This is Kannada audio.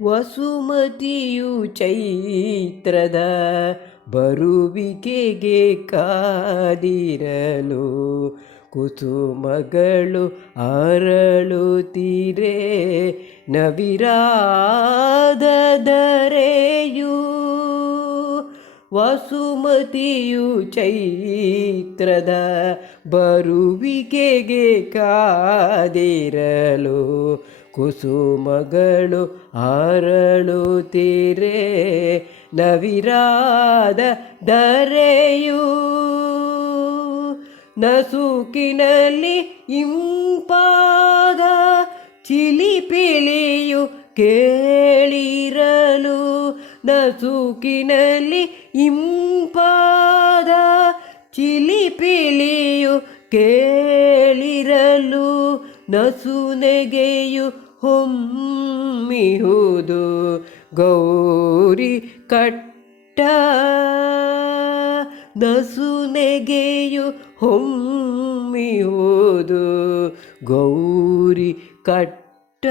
ವಸುಮತಿಯು ಚೈತ್ರದ ಬರುವಿಕೆಗೆ ಕಾದಿರಲು ಕುಸುಮಗಳು ಅರಳುತ್ತೀರೆ ನವಿರಾದ ದರೆಯು ವಸುಮತಿಯು ಚೈತ್ರದ ಬರುವಿಕೆಗೆ ಕಾದಿರಲು ಕುಸುಮಗಳು ಅರಳುತ್ತೀರೆ ನವಿರಾದ ದರೆಯು ನಸುಕಿನಲ್ಲಿ ಇಂಪಾದ ಚಿಲಿಪಿಲಿಯು ಕೇಳಿರಲು ನಸುಕಿನಲ್ಲಿ ಇಂಪಾದ ಚಿಲಿಪಿಲಿಯು ಕೇಳಿರಲು ನಸುನೆಗೆಯು ಹೊಮ್ಮಿಹುದು ಗೌರಿ ಕಟ್ಟ ನಸುನೆಗೆಯು ಹೊಮ್ಮಿಹುದು ಗೌರಿ ಕಟ್ಟ